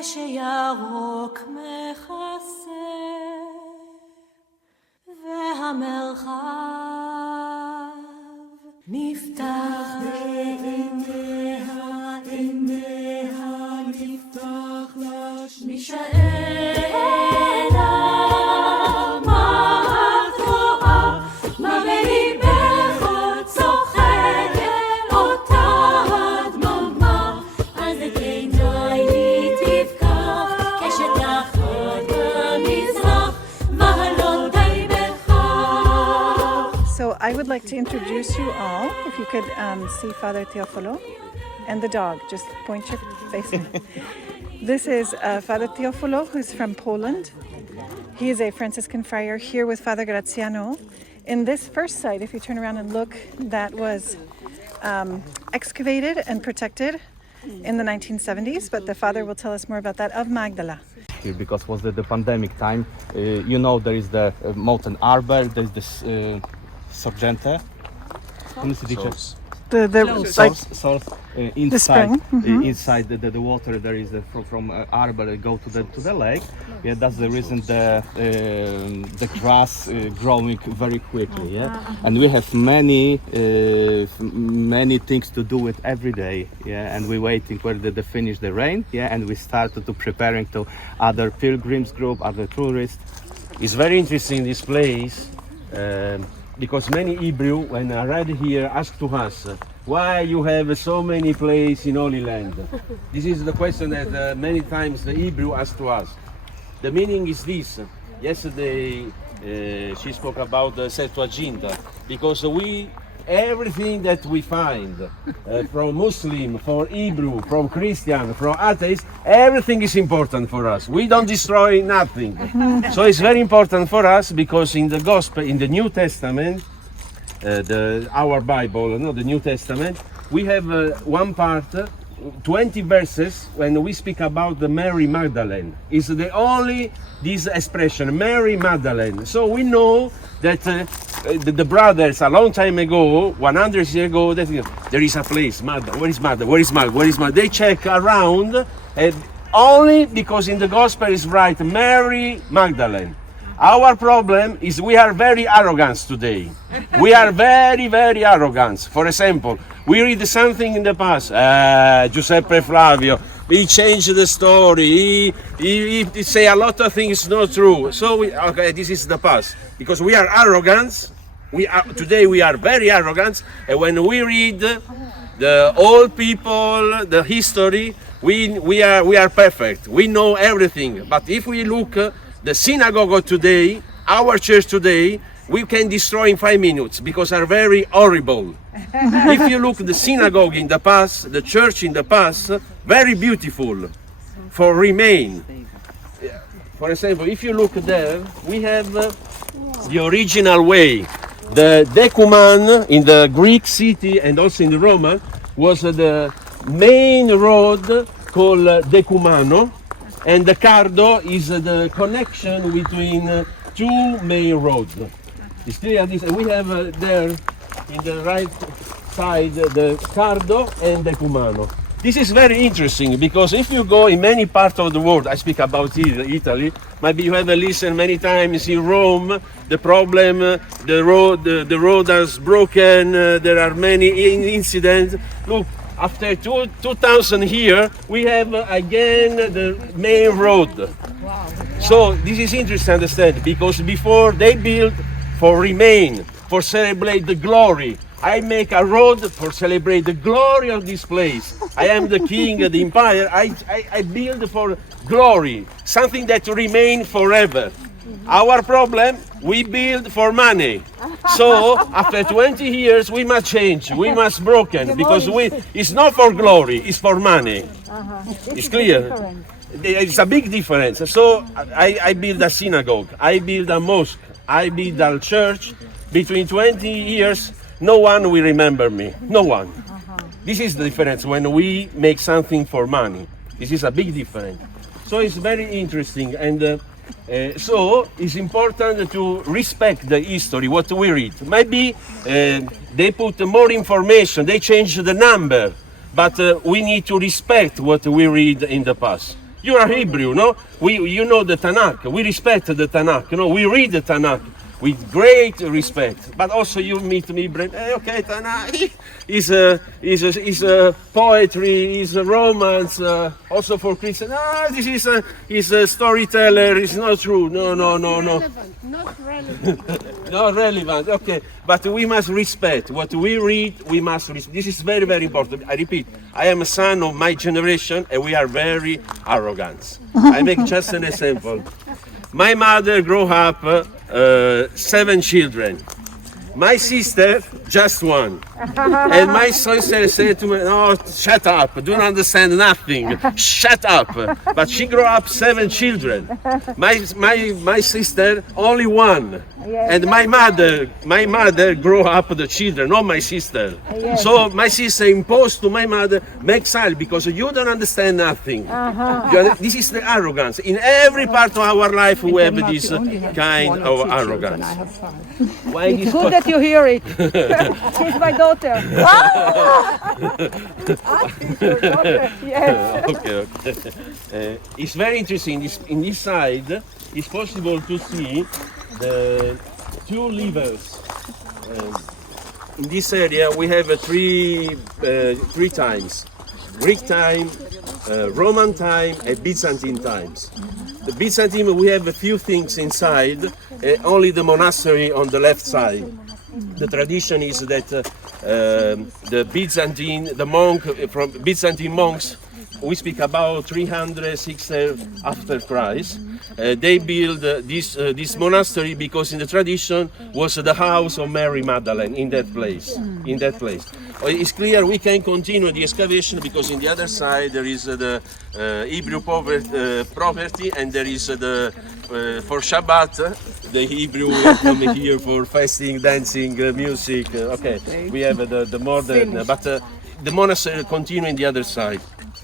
כשירוק מכסה והמרחב נפתח עיניה נפתח לך מישאלה מה את רואה מה בליבך צוחקת אותה הדממה אז את עיניי לי תפקח כשתחת במזרח והלא די בכך. So I would like to introduce you all, if you could see Father Teofilo and the dog, just point your face. This is Father Teofilo, who's from Poland. He is a Franciscan friar here with Father Gratiano. In this first site, if you turn around and look, that was excavated and protected in the 1970s, but the Father will tell us more about that, of Magdala. Because was the pandemic time, you know, there is the mountain arbor, there is this Sargenta. Source inside inside the water there is from arbor go to the lake. Yeah, that's the reason the grass growing very quickly. Yeah, and we have many things to do it every day. Yeah, and we're waiting for the finish the rain. Yeah, and we started to preparing to other pilgrims group, other tourists. It's very interesting this place. Because many Hebrew, when I read here, ask to us, why you have so many places in Holy Land? This is the question that many times the Hebrew ask to us. The meaning is this. Yesterday she spoke about the Septuaginta, because everything that we find from Muslim, from Hebrew, from Christian, from atheist, everything is important for us. We don't destroy nothing. So it's very important for us because in the Gospel, in the New Testament, our Bible, the New Testament, we have one part, 20 verses when we speak about the Mary Magdalene. It's the only this expression, Mary Magdalene. So we know that the brothers a long time ago, 100 years ago, that there is a place, Mother, where is Mother, where is Mother, where is Mother? They check around only because in the Gospel is right, Mary Magdalene. Our problem is we are very arrogant today. We are very, very arrogant. For example, we read something in the past, Giuseppe Flavio, he changed the story, he say a lot of things not true. So okay, this is the past. Because we are arrogant, today we are very arrogant, and when we read the old people, the history, we are perfect. We know everything. But if we look the synagogue of today, our church today, we can destroy in 5 minutes because are very horrible. If you look the synagogue in the past, the church in the past, very beautiful for remain. For example, if you look there, we have the original way. The decuman in the Greek city and also in the Roman was the main road called Decumano, and the Cardo is the connection between two main roads. It's clear this, and we have there in the right side the Cardo and Decumano. This is very interesting because if you go in many parts of the world, I speak about Italy, maybe you have listened many times in Rome, the problem, the road is broken, there are many incidents. Look, after 2000 here, we have again the main road. Wow. So this is interesting to understand because before they built for remain, for celebrate the glory. I make a road for celebrate the glory of this place. I am the king of the empire. I build for glory, something that remain forever. Our problem, we build for money. So after 20 years, we must change. We must broken because it's not for glory. It's for money. It's clear. It's a big difference. So I build a synagogue. I build a mosque. I build a church. Between 20 years, no one will remember me. No one. This is the difference when we make something for money. This is a big difference. So it's very interesting, and so it's important to respect the history, what we read. Maybe they put more information, they change the number, but we need to respect what we read in the past. You are Hebrew, no? You know the Tanakh. We respect the Tanakh. You know, we read the Tanakh with great respect. But also you meet me, okay, Tanakh is a poetry, is a romance. Also for Christians, this is a storyteller. It's not true. No. Not relevant. Not relevant. Okay, but we must respect what we read. We must respect. This is very, very important. I repeat, I am a son of my generation, and we are very arrogant. I make just an example. My mother grew up 7 children. My sister, just 1. And my sister said to me, "No, shut up, don't understand nothing, shut up." But she grew up 7 children. My sister, only 1. And my mother grew up the children, not my sister. So my sister imposed to my mother, make silence because you don't understand nothing. This is the arrogance. In every part of our life we have this kind of arrogance. Why It's good that you hear it. She's my daughter. Yes. Okay. It's very interesting. In this side, it's possible to see the 2 levels. In this area, we have 3 times: Greek time, Roman time, and Byzantine times. The Byzantine, we have a few things inside. Only the monastery on the left side. The tradition is that the monk from Byzantine monks, we speak about 360 after Christ. They built this monastery because in the tradition was the house of Mary Magdalene in that place. It's clear we can continue the excavation because in the other side there is the Hebrew property, and there is the for Shabbat the Hebrew come here for fasting, dancing, music. Okay, we have the modern, but the monastery continue in the other side.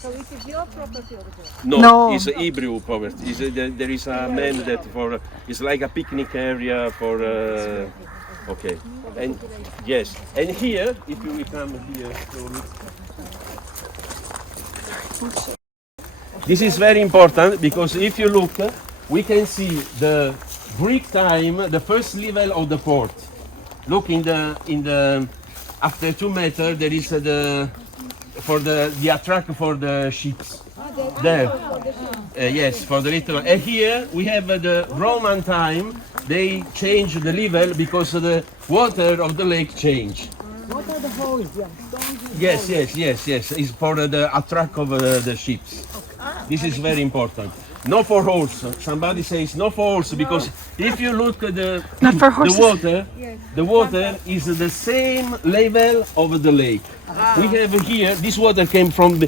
So it is your property over there? No, it's a Hebrew poverty. There is a man that it's like a picnic area for. Okay, and yes, and here, if you will come here, this is very important because if you look, we can see the Greek time, the first level of the port. Look in the after 2 meters there is the attract for the ships. There. Yes, for the little. And here we have the Roman time. They change the level because the water of the lake change. What are the holes? Yes. It's for the attract of the ships. This is very important. No for horse. Somebody says no for horse because if you look at the water is the same level of the lake. We have here this water came from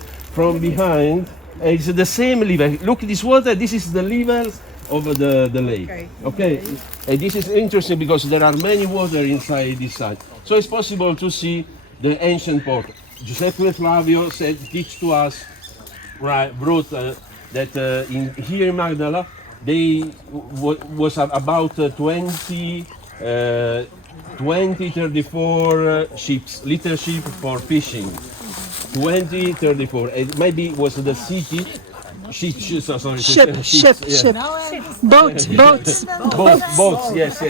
behind. It's the same level. Look at this water. This is the level of the lake. Okay. And this is interesting because there are many water inside this side. So it's possible to see the ancient port. Giuseppe Flavio teach to us, wrote that here in Magdala, they was about 34 ships, little ship for fishing. 34. It maybe was the city. Ship. Boats. Boats. Yes.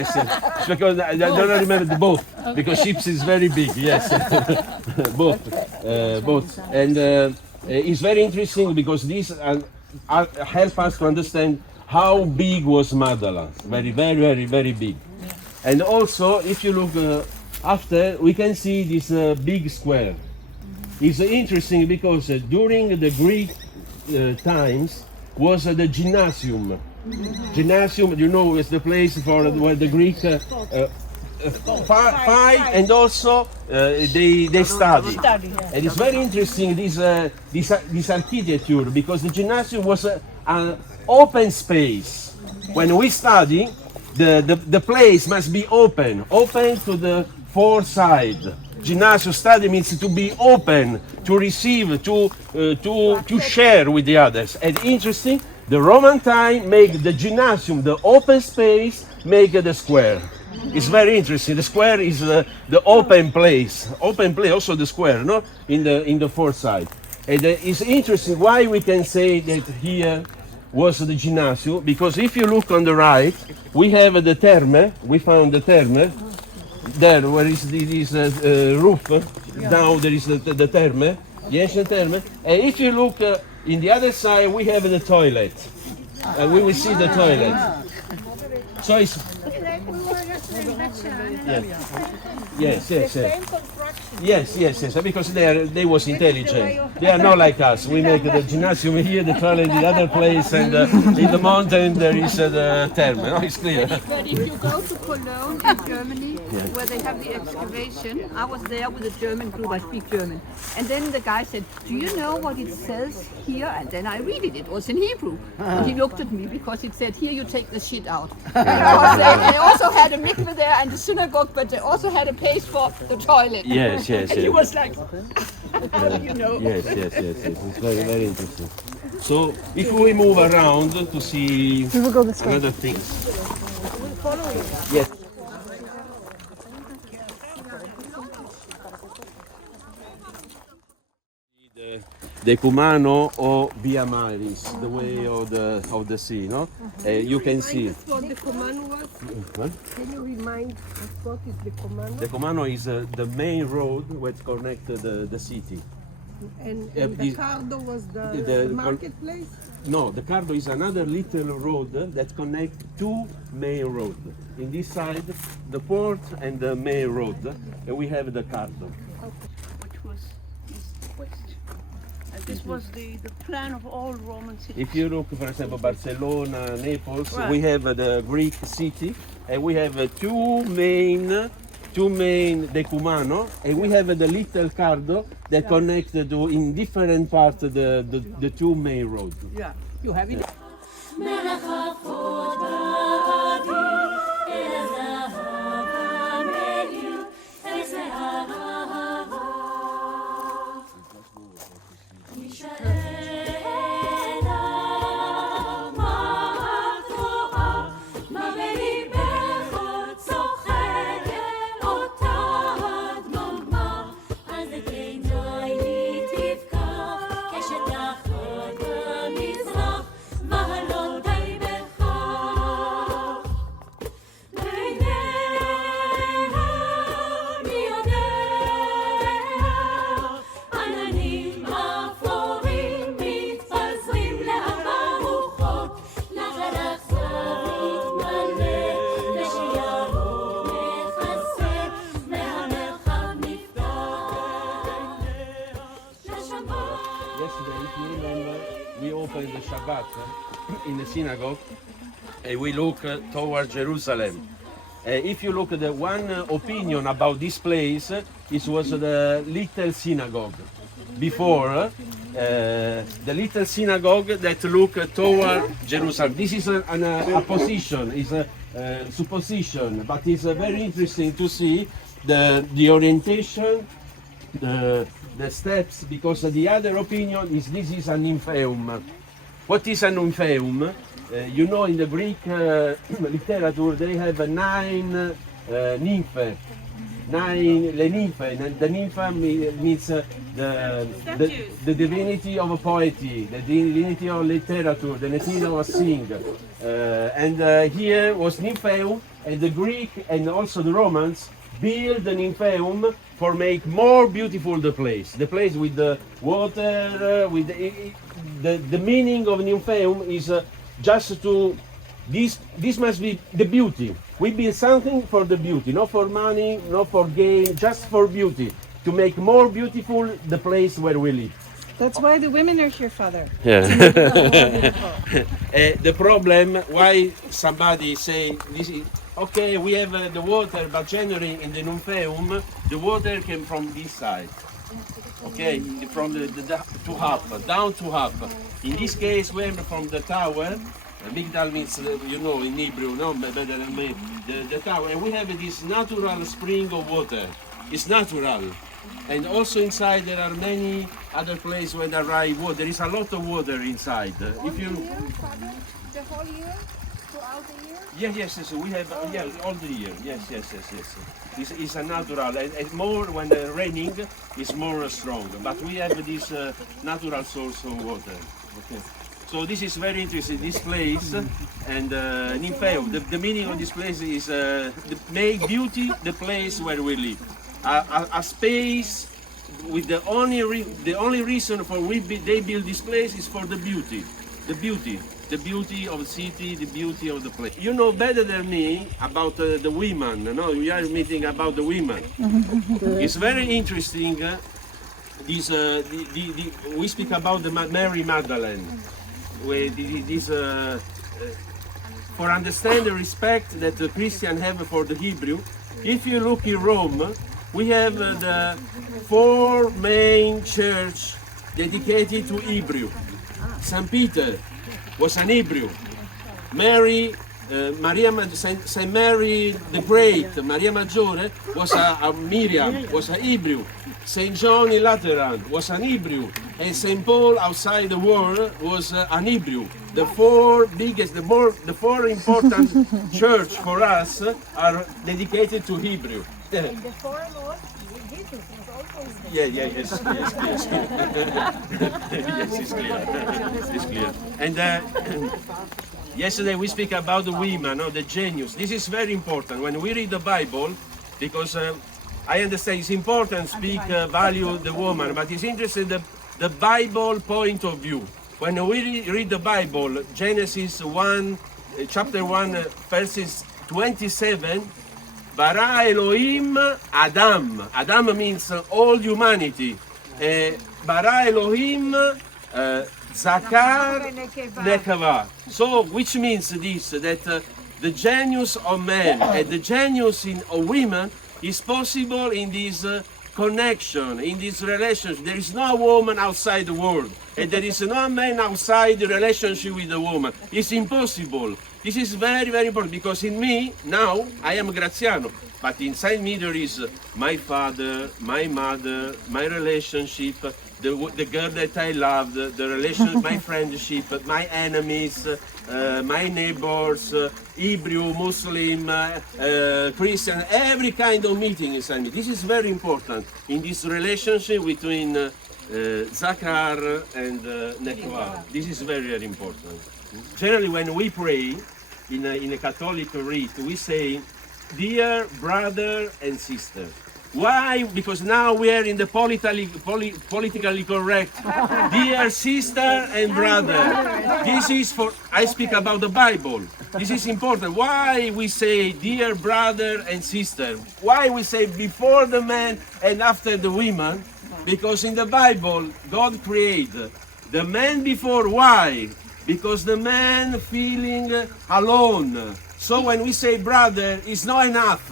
Because I don't remember the boat because ships is very big. Yes, boats. And it's very interesting because these help us to understand how big was Magdala. Very big. And also, if you look after, we can see this big square. It's interesting because during the Greek times was the gymnasium. Gymnasium, you know, is the place for where the Greek fight and also they study. And it's very interesting this architecture because the gymnasium was an open space. When we study, the place must be open to the 4 sides. Gymnasium study means to be open, to receive, to share with the others. And interesting, the Roman time make the gymnasium, the open space, make the square. It's very interesting. The square is the open place. Also the square, no? In the 4th side. And it's interesting why we can say that here was the gymnasium, because if you look on the right, we have the terme, we found the terme, there where is this roof, down there is the terme, the ancient terme, and if you look in the other side, we have the toilet, and we will see the toilet. So it's... Yes, yes, yes. Yes, yes, yes, because they was intelligent. They are not like us. We make the gymnasium here, the toilet in the other place, and in the mountain there is the term. No, it's clear. But if you go to Cologne in Germany, where they have the excavation, I was there with a German group, I speak German. And then the guy said, do you know what it says here? And then I read it, it was in Hebrew. And he looked at me because it said, here you take the shit out. Because they also had a mikveh there and the synagogue, but they also had a place for the toilet. Yes, yes, And he yes. was like, how do you know? Yes, yes, yes, yes. It's very, very interesting. So if we move around to see We will go this way. another things. Yes. The Cumano or Via Maris, the way of the sea, no? You can see. What the command was? Huh? Can you remind us what is the command? The Cumano is the main road which connects the city. And the Cardo was the- the marketplace? No, the Cardo is another little road that connects two main roads. In this side, the port and the main road, and we have the Cardo. Which was east-west. And this was the plan of all Roman cities. If you look, for example, Barcelona, Naples, we have the Greek city, and we have two main decumano, and we have the little Cardo that connect in different parts the two main roads. Yeah, you have it. מרחפות באוויר, אל הזהב המאיר, אל זהב האהבות. מישאלה, מה את רואה? מה בליבך עוד צוחקת אותה הדממה? אז כן די לי תבכח, קשת אחת במזרח, והלא די בכך. בעיניה מי יודע, עננים אפורים מתפזרים לארבע רוחות, נחל אכזב מתמלא, ושיעור מכסה, מהמרחב נפתח לשבת. Yesterday, if you remember, we opened the Shabbat in the synagogue, and we look toward Jerusalem. If you look at the one opinion about this place, it was the little synagogue. Before, the little synagogue that look toward Jerusalem. This is a position, is a supposition, but it's very interesting to see the orientation, the steps, because the other opinion is this is an nymphaeum. What is an nymphaeum? You know, in the Greek literature they have 9 nymphae. 9 le nymphae, and the nympha means the divinity of poetry, the divinity of literature, the divinity of sing. And here was nymphaeum, and the Greek and also the Romans build the nymphaeum for make more beautiful the place with the water, with the meaning of nymphaeum is just to this must be the beauty. We build something for the beauty, not for money, not for gain, just for beauty, to make more beautiful the place where we live. That's why the women are here, Father. Yeah. The problem why somebody say this is okay, we have the water, but generally in the nymphaeum the water came from this side. Okay, from the to half, down to half. In this case, we have from the tower. Magdala means, you know, in Hebrew, no, better than me, the tower. And we have this natural spring of water. It's natural. And also inside there are many other places where there is water. There is a lot of water inside. If you The whole year? To throughout the year? Yes. We have all the year. Yes. It's a natural, and more when raining, it's more strong. But we have this natural source of water. Okay. So this is very interesting. This place and Nimpheo. The meaning of this place is make beauty the place where we live. A space with the only reason for they build this place is for the beauty of the city, the beauty of the place. You know better than me about the women. No, we are meeting about the women. It's very interesting. We speak about the Mary Magdalene. For understand the respect that the Christians have for the Hebrew. If you look in Rome, we have the 4 main churches dedicated to Hebrew. St. Peter was an Hebrew. Saint Mary the Great, Maria Maggiore, was a Miriam, was a Hebrew. Saint John in Lateran was an Hebrew, and Saint Paul outside the world was an Hebrew. The 4 biggest, the 4 important church for us are dedicated to Hebrew. And the 4 Lord, Jesus is also Yes, it's clear. And yesterday we speak about the women, the genius. This is very important when we read the Bible, because I understand it's important to speak, value the woman, but it's interesting the Bible point of view. When we read the Bible, Genesis 1, chapter 1, verses 27, Bara Elohim Adam. Adam means all humanity. Bara Elohim Zakar Nekava. So, which means this, that the genius of man and the genius of women is possible in this connection, in this relationship. There is no woman outside the world, and there is no man outside the relationship with the woman. It's impossible. This is very, very important, because in me, now, I am Gratiano, but inside me there is my father, my mother, my relationship, the girl that I loved, the relation, my friendship, my enemies, my neighbors, Hebrew, Muslim, Christian, every kind of meeting inside me. This is very important in this relationship between Zakar and Nekwa. This is very, very important. Generally, when we pray in a Catholic rite, we say, "Dear brother and sister." Why? Because now we are in the politically correct. Dear sister and brother. This is for, I speak about the Bible. This is important. Why we say dear brother and sister? Why we say before the man and after the women? Because in the Bible, God created the man before. Why? Because the man feeling alone. So when we say brother, it's not enough.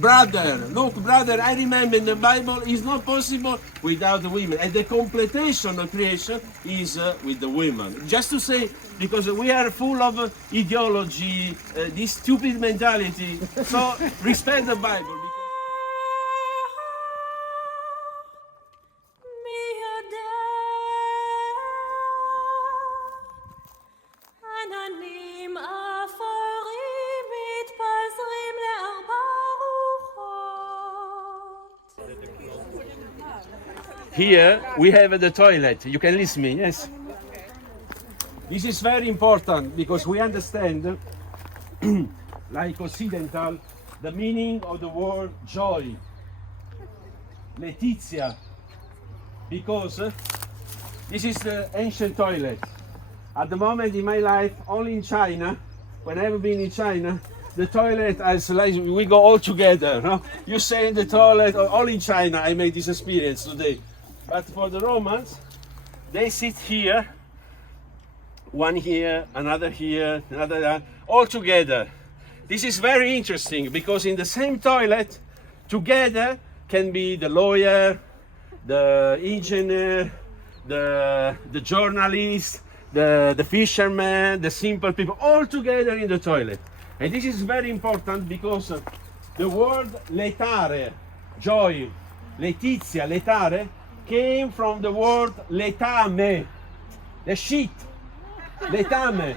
Brother, look, brother, I remember in the Bible, it's not possible without the women. And the completion of creation is with the women. Just to say, because we are full of ideology, this stupid mentality, so respect the Bible. Here we have the toilet. You can listen me, yes? This is very important because we understand, like Occidental, the meaning of the word joy. Letizia. Because this is the ancient toilet. At the moment in my life, only in China, when I've been in China, the toilet, we go all together. No? You say in the toilet, all in China, I made this experience today. But for the Romans, they sit here, one here, another here, another there, all together. This is very interesting because in the same toilet, together can be the lawyer, the engineer, the journalist, the fisherman, the simple people, all together in the toilet. And this is very important because the word letare, joy, letizia, letare, came from the word letame, the shit, letame.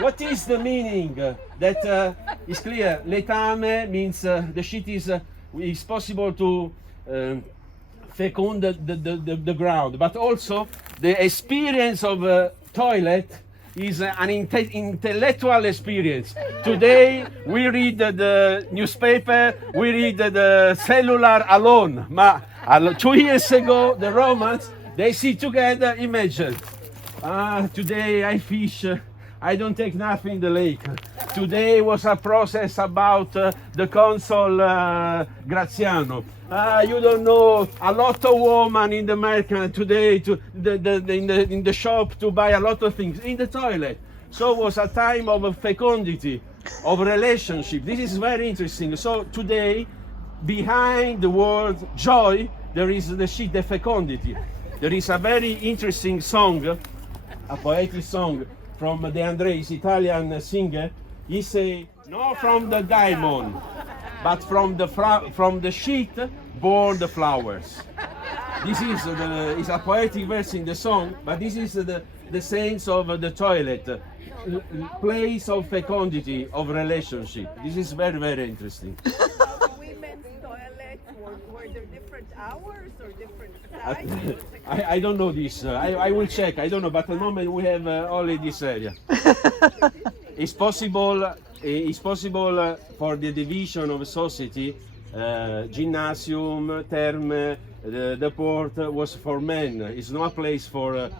what is the meaning? That is clear. Letame means the shit is possible to fecund the ground, but also the experience of toilet is an intellectual experience. Today we read the newspaper, we read the cellular alone. 2 years ago, the Romans, they sit together, imagine. Today I fish, I don't take nothing in the lake. Today was a process about the consul Gratiano. You don't know, a lot of women in the market today in the shop to buy a lot of things in the toilet. So it was a time of fecundity, of relationship. This is very interesting. So today, behind the word joy, there is the shit, the fecundity. There is a very interesting song, a poetic song from De André's Italian singer. He say, not from the diamond, but from the sheet born the flowers. This is a poetic verse in the song, but this is the sense of the toilet, place of fecundity, of relationship. This is very, very interesting. Women's toilets, were there different hours or different sizes? I don't know this. I will check. I don't know, but at the moment we have only this area. It's possible for the division of society, gymnasium, terme, the port was for men. It's not a place for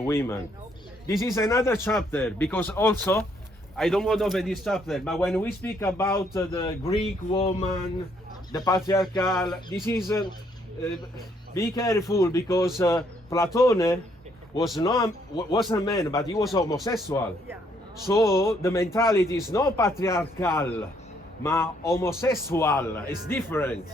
women. This is another chapter, because also, I don't want to open this chapter, but when we speak about the Greek woman, the patriarchal, this is, be careful, because Platone was a man, but he was homosexual. So the mentality is not patriarchal, but homosexual. It's different.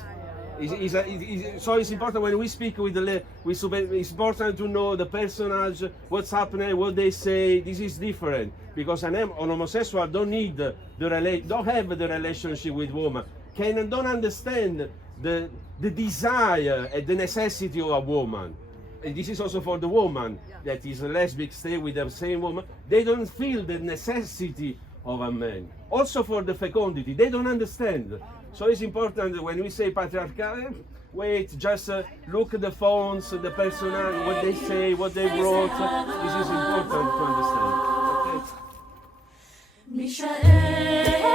So it's important when we speak with it's important to know the personage, what's happening, what they say. This is different, because an homosexual don't have the relationship with woman, don't understand the desire and the necessity of a woman. And this is also for the woman that is a lesbian, stay with the same woman. They don't feel the necessity of a man. Also for the fecundity, they don't understand. So it's important when we say patriarchal, wait, just look at the phones, the personality, what they say, what they wrote. This is important to understand. Okay. Mishaela